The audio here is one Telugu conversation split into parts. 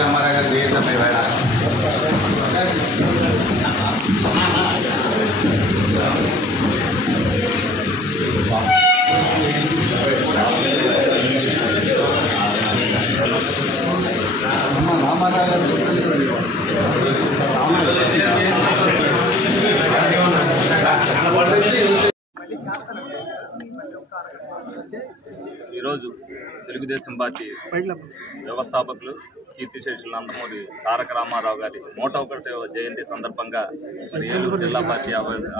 रामाराव गारी जयंती वेळ ఈరోజు తెలుగుదేశం పార్టీ వ్యవస్థాపకులు కీర్తిశేషులు నందమూరి తారక రామారావు గారి 101వ జయంతి సందర్భంగా మరి ఏలూరు జిల్లా పార్టీ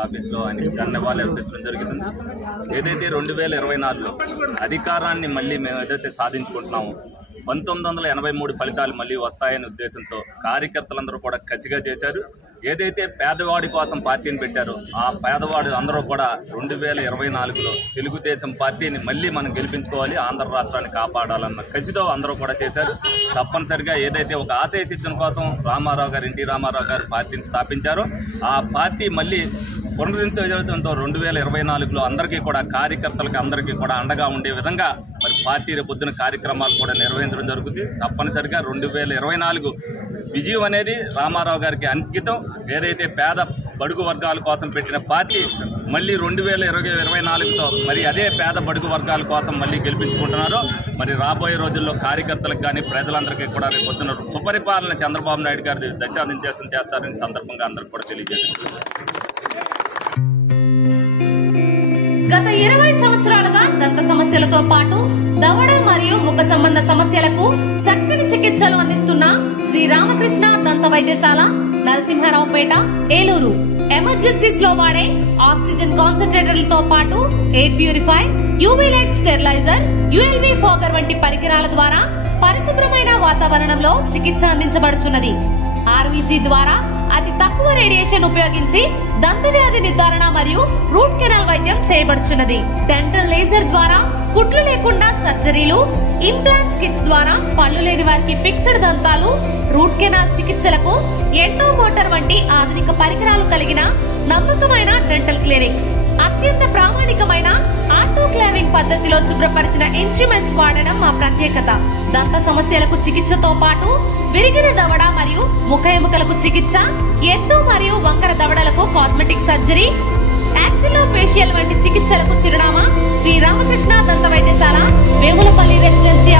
ఆఫీసులో ఆయనకి ధన్యవాదాలు అర్పించడం జరిగింది. ఏదైతే 2024లో అధికారాన్ని మళ్ళీ మేము ఏదైతే సాధించుకుంటున్నామో 1983 ఫలితాలు మళ్ళీ వస్తాయనే ఉద్దేశంతో కార్యకర్తలందరూ కూడా కసిగా చేశారు. ఏదైతే పేదవాడి కోసం పార్టీని పెట్టారో ఆ పేదవాడు అందరూ కూడా 2024లో తెలుగుదేశం పార్టీని మళ్ళీ మనం గెలిపించుకోవాలి, ఆంధ్ర రాష్ట్రాన్ని కాపాడాలన్న కసితో అందరూ కూడా చేశారు. తప్పనిసరిగా ఏదైతే ఒక ఆశయ శిక్షణ కోసం రామారావు గారు ఎన్టీ రామారావు గారు పార్టీని స్థాపించారో ఆ పార్టీ మళ్ళీ పునరుద్ధరించడంతో 2024లో అందరికీ కూడా కార్యకర్తలకి అందరికీ కూడా అండగా ఉండే విధంగా మరి పార్టీ పొద్దున కార్యక్రమాలు కూడా నిర్వహించడం జరుగుతుంది. తప్పనిసరిగా 2024 విజయం అనేది రామారావు గారికి అంకితం. ఏదైతే పేద బడుగు వర్గాల కోసం పెట్టిన పార్టీ మళ్ళీ 2024తో మరి అదే పేద బడుగు వర్గాల కోసం మళ్ళీ గెలిపించుకుంటున్నారో మరి రాబోయే రోజుల్లో కార్యకర్తలకు కానీ ప్రజలందరికీ కూడా రేపు పొద్దున సుపరిపాలన చంద్రబాబు నాయుడు గారి దిశానిర్దేశం చేస్తారని సందర్భంగా అందరికీ కూడా తెలియజేస్తున్నారు. గత 20 సంవత్సరాలుగా దంత సమస్యలతో పాటు దవడ మరియు ముఖ సంబంధ సమస్యలకు చక్కని చికిత్సలు అందిస్తున్న శ్రీ రామకృష్ణ దంత వైద్యశాల, నరసింహారావుపేట, ఏలూరు. ఎమర్జెన్సీస్ లో వాడే ఆక్సిజన్ కాన్సంట్రేటర్లతో పాటు air purify, UV light steriliser, ULV fogger వంటి పరికరాల ద్వారా పరిశుభ్రమైన వాతావరణంలో చికిత్స అందించబడుచున్నది. ఆర్వీజీ ద్వారా అతి తక్కువ రేడియేషన్ ఉపయోగించి దంత వ్యాధి నిర్ధారణ మరియు రూట్ కెనాల్ వైద్యం చేయబడుచున్నది. డెంటల్ లేజర్ ద్వారా కుట్లు లేకుండా సర్జరీలు, ఇంప్లాంట్స్ కిట్స్ ద్వారా పళ్ళు లేని వారికి ఫిక్స్డ్ దంతాలు, రూట్ కెనాల్ చికిత్సలకు ఎండో మోటార్ వంటి ఆధునిక పరికరాలు కలిగిన నమ్మకమైన డెంటల్ క్లినిక్. అత్యంత ప్రామాణికమైన ఆటోక్లావింగ్ పద్ధతిలో శుభ్రపరిచిన ఇన్స్ట్రుమెంట్స్ వాడడం మా ప్రత్యేకత. దంత సమస్యలకు చికిత్సతో పాటు విరిగిన దవడ మరియు ముఖ ఎముకలకు చికిత్స, ఎత్తు మరియు వంకర దవడలకు కాస్మెటిక్ సర్జరీ, యాక్సిలోఫేషియల్ వంటి చికిత్సలకు చిరునామా శ్రీ రామకృష్ణ దంత వైద్యశాల, వేములపల్లి రెసిడెన్సీ